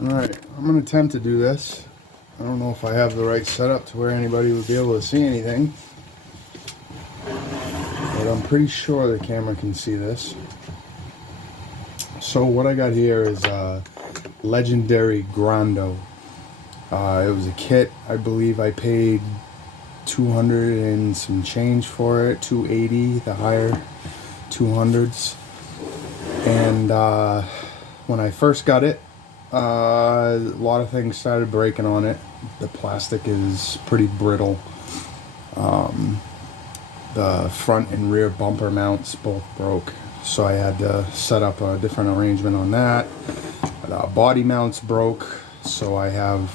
Alright, I'm going to attempt to do this. I don't know if I have the right setup to where anybody would be able to see anything. But I'm pretty sure the camera can see this. So what I got here is Laegendary Grando. It was a kit. I believe I paid 200 and some change for it, 280, the higher 200s. And when I first got it, a lot of things started breaking on it. The plastic is pretty brittle. The front and rear bumper mounts both broke, so I had to set up a different arrangement on that. The body mounts broke, so I have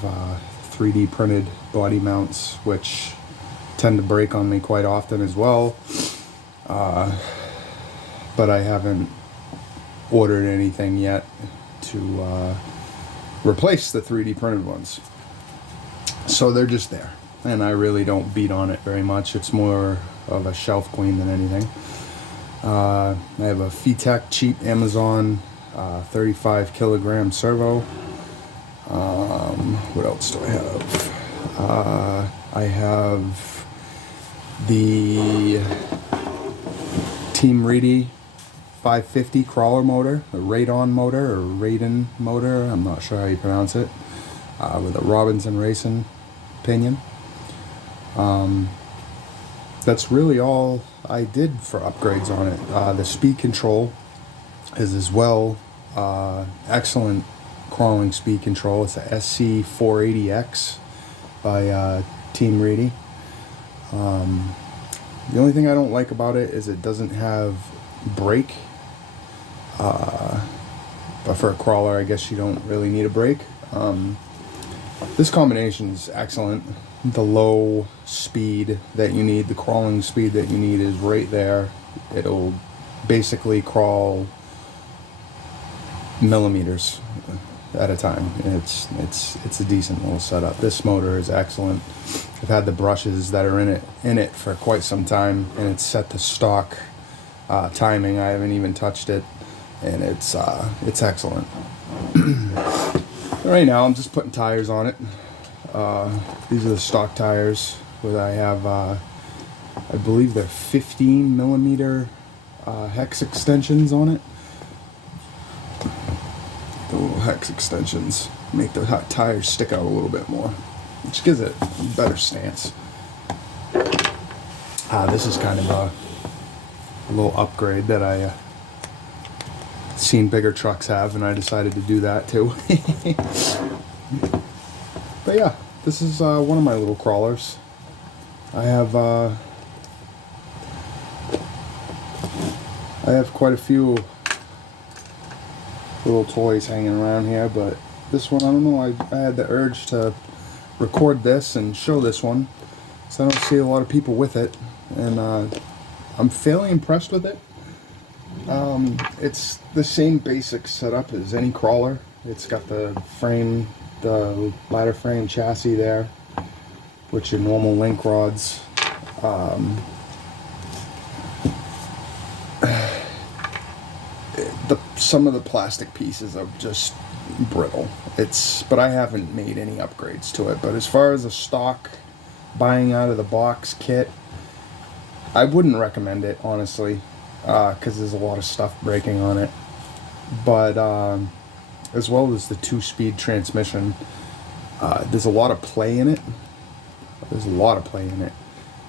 3D printed body mounts, which tend to break on me quite often as well. But I haven't ordered anything yet to replace the 3D printed ones. So they're just there, and I really don't beat on it very much. It's more of a shelf clean than anything. I have a VTech cheap Amazon 35 kilogram servo. What else do I have? I have the Team Reedy 550 crawler motor, a Radon motor or Radon motor, I'm not sure how you pronounce it, with a Robinson Racing pinion. That's really all I did for upgrades on it. The speed control is as well excellent crawling speed control. It's a SC480X by Team Reedy. The only thing I don't like about it is it doesn't have brake. But for a crawler, I guess you don't really need a brake. This combination is excellent. The low speed that you need, the crawling speed that you need is right there. It'll basically crawl millimeters at a time. It's a decent little setup. This motor is excellent. I've had the brushes that are in it for quite some time, and it's set to stock timing. I haven't even touched it, and it's excellent. Right now I'm just putting tires on it. These are the stock tires where I have I believe they're 15 millimeter hex extensions on it. The little hex extensions make the tires stick out a little bit more, which gives it a better stance. This is kind of a little upgrade that I seen bigger trucks have, and I decided to do that too. But yeah, this is one of my little crawlers. I have quite a few little toys hanging around here, but this one, I don't know, I had the urge to record this and show this one, so I don't see a lot of people with it, and I'm fairly impressed with it. It's the same basic setup as any crawler. It's got the frame, the ladder frame chassis there, with your normal link rods. Some of the plastic pieces are just brittle. But I haven't made any upgrades to it. But as far as a stock buying out of the box kit, I wouldn't recommend it, honestly, because there's a lot of stuff breaking on it. But as well as the 2-speed transmission, there's a lot of play in it.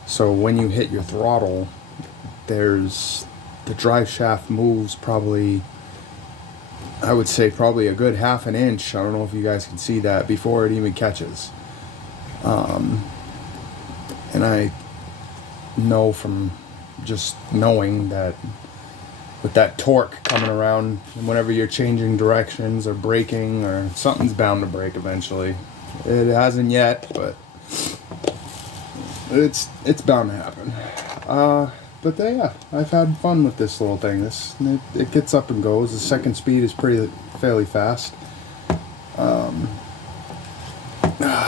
So when you hit your throttle, the drive shaft moves probably, I would say probably a good half an inch. I don't know if you guys can see that before it even catches. And I know from just knowing that with that torque coming around, whenever you're changing directions or braking, or something's bound to break eventually. It hasn't yet, but it's bound to happen. But yeah, I've had fun with this little thing. It gets up and goes. The second speed is fairly fast.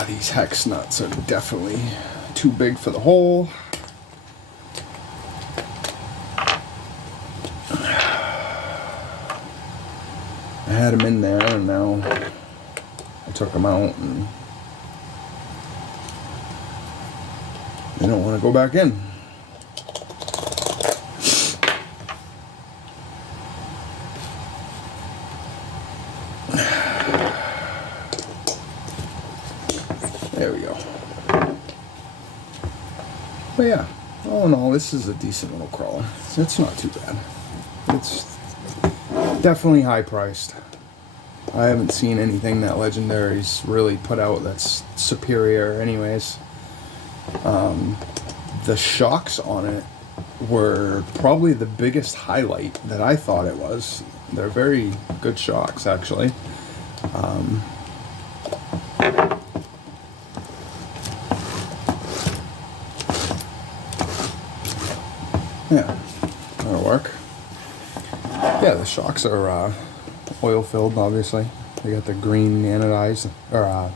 These hex nuts are definitely too big for the hole. I had them in there, and now took them out, and they don't want to go back in. There we go. But yeah, all in all, this is a decent little crawler. It's not too bad. It's definitely high priced. I haven't seen anything that Legendary's really put out that's superior anyways. The shocks on it were probably the biggest highlight that I thought it was. They're very good shocks, actually. Yeah, that'll work. Yeah, the shocks are oil filled, obviously. They got the green anodized, or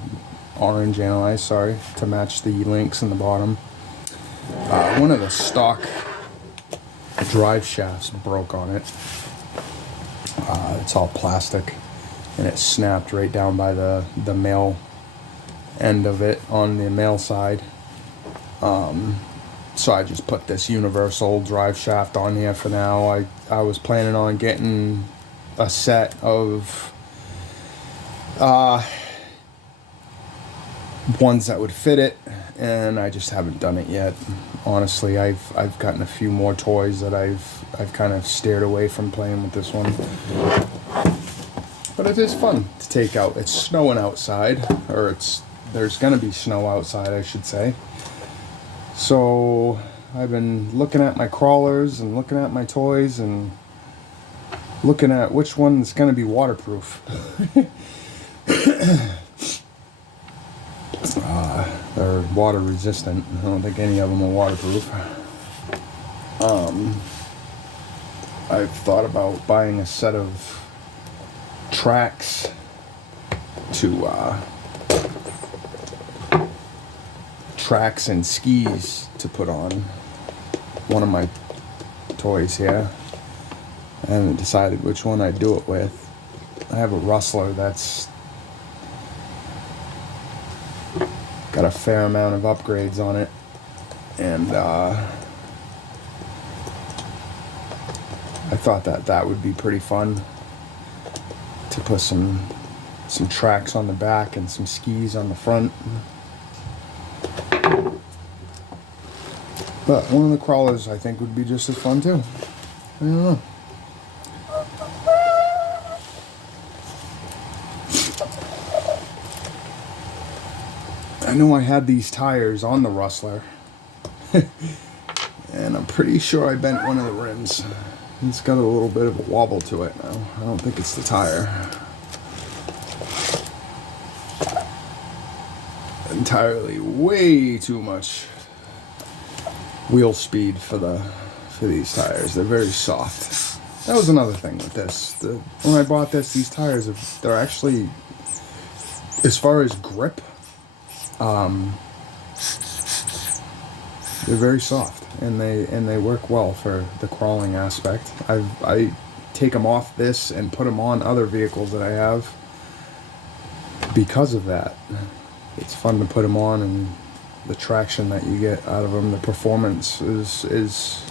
orange anodized, sorry, to match the links in the bottom. One of the stock drive shafts broke on it. It's all plastic, and it snapped right down by the male end of it on the male side. So I just put this universal drive shaft on here for now. I was planning on getting a set of ones that would fit it, and I just haven't done it yet. Honestly, I've gotten a few more toys that I've kind of steered away from playing with this one. But it is fun to take out. It's snowing outside, or there's gonna be snow outside, I should say. So I've been looking at my crawlers and looking at my toys and looking at which one's going to be waterproof. They're water resistant. I don't think any of them are waterproof. I've thought about buying a set of tracks tracks and skis to put on one of my toys here. I haven't decided which one I'd do it with. I have a Rustler that's got a fair amount of upgrades on it, and I thought that would be pretty fun to put some tracks on the back and some skis on the front. But one of the crawlers I think would be just as fun too. I don't know. I know I had these tires on the Rustler, and I'm pretty sure I bent one of the rims. It's got a little bit of a wobble to it now. I don't think it's the tire. Entirely way too much wheel speed for these tires. They're very soft. That was another thing with this. When I bought this, these tires they're actually, as far as grip, they're very soft, and they work well for the crawling aspect. I take them off this and put them on other vehicles that I have because of that. It's fun to put them on, and the traction that you get out of them, the performance is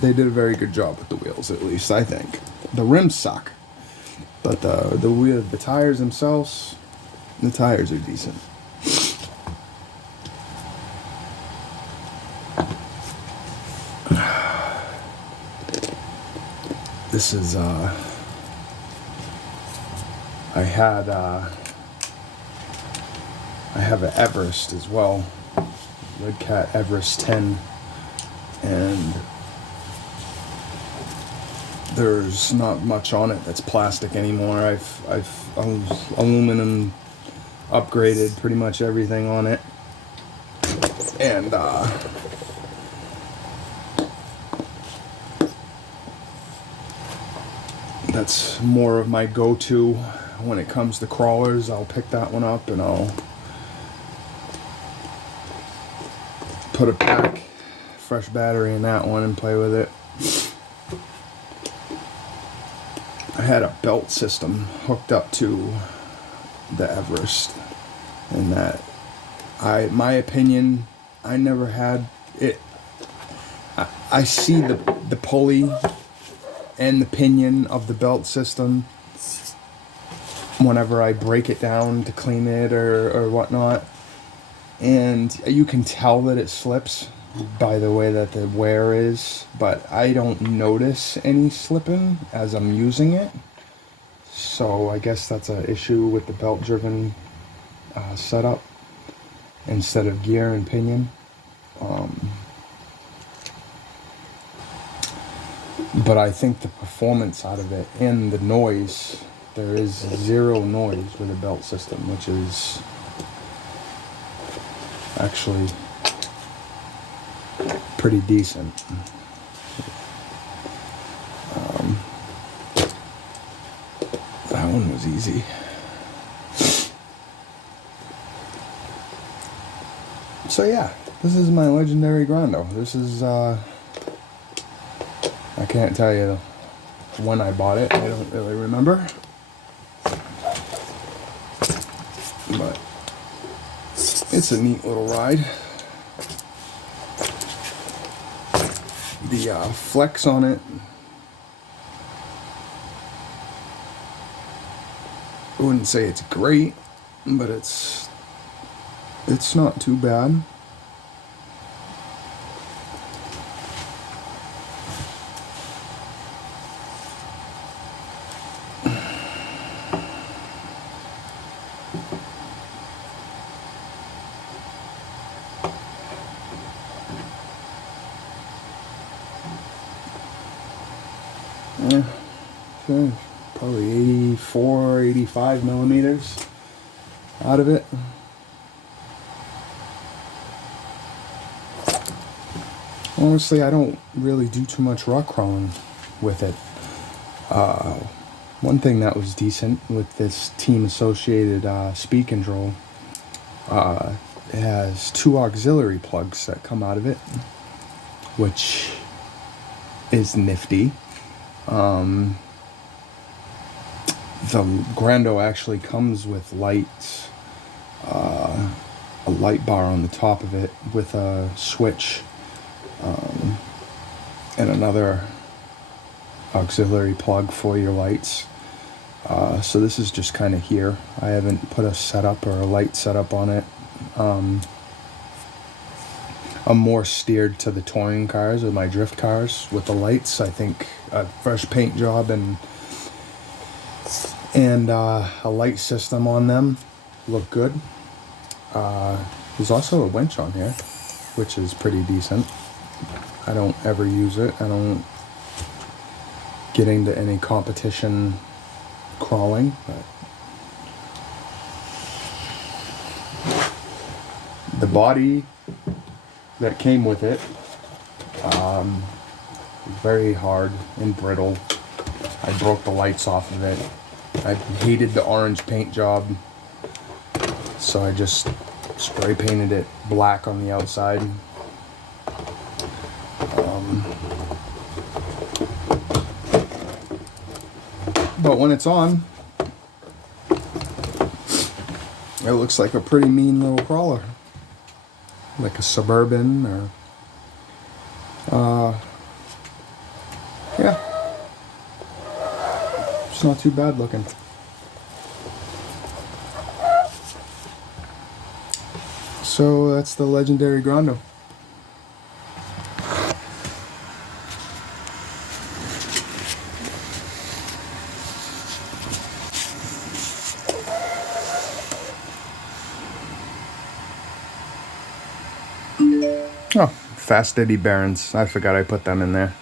they did a very good job with the wheels, at least I think. The rims suck, but the tires themselves, the tires are decent. This is I have an Everest as well, Red Cat Everest 10, and there's not much on it that's plastic anymore. I've aluminum upgraded pretty much everything on it, and that's more of my go-to when it comes to crawlers. I'll pick that one up and I'll put a fresh battery in that one and play with it. I had a belt system hooked up to the Everest, and that my opinion, I never had it. I see the pulley and the pinion of the belt system whenever I break it down to clean it or whatnot, and you can tell that it slips by the way that the wear is, but I don't notice any slipping as I'm using it. So I guess that's an issue with the belt driven setup instead of gear and pinion. But I think the performance out of it and the noise, there is zero noise with a belt system, which is actually pretty decent. That one was easy. So yeah, this is my Laegendary Grando. This is, I can't tell you when I bought it. I don't really remember. But it's a neat little ride. The flex on it, I wouldn't say it's great, but it's not too bad. Yeah, so probably 84, 85 millimeters out of it. Honestly, I don't really do too much rock crawling with it. One thing that was decent with this team associated speed control, it has 2 auxiliary plugs that come out of it, which is nifty. The Grando actually comes with lights, a light bar on the top of it with a switch, and another auxiliary plug for your lights. So this is just kind of here. I haven't put a setup or a light setup on it. I'm more steered to the touring cars or my drift cars with the lights. I think a fresh paint job and a light system on them look good. There's also a winch on here, which is pretty decent. I don't ever use it. I don't get into any competition crawling, but the body that came with it, very hard and brittle. I broke the lights off of it. I hated the orange paint job, so I just spray painted it black on the outside. But when it's on, it looks like a pretty mean little crawler. Like a Suburban or yeah, it's not too bad looking. So that's the Laegendary Grando. Oh, fast eddy bearings. I forgot I put them in there.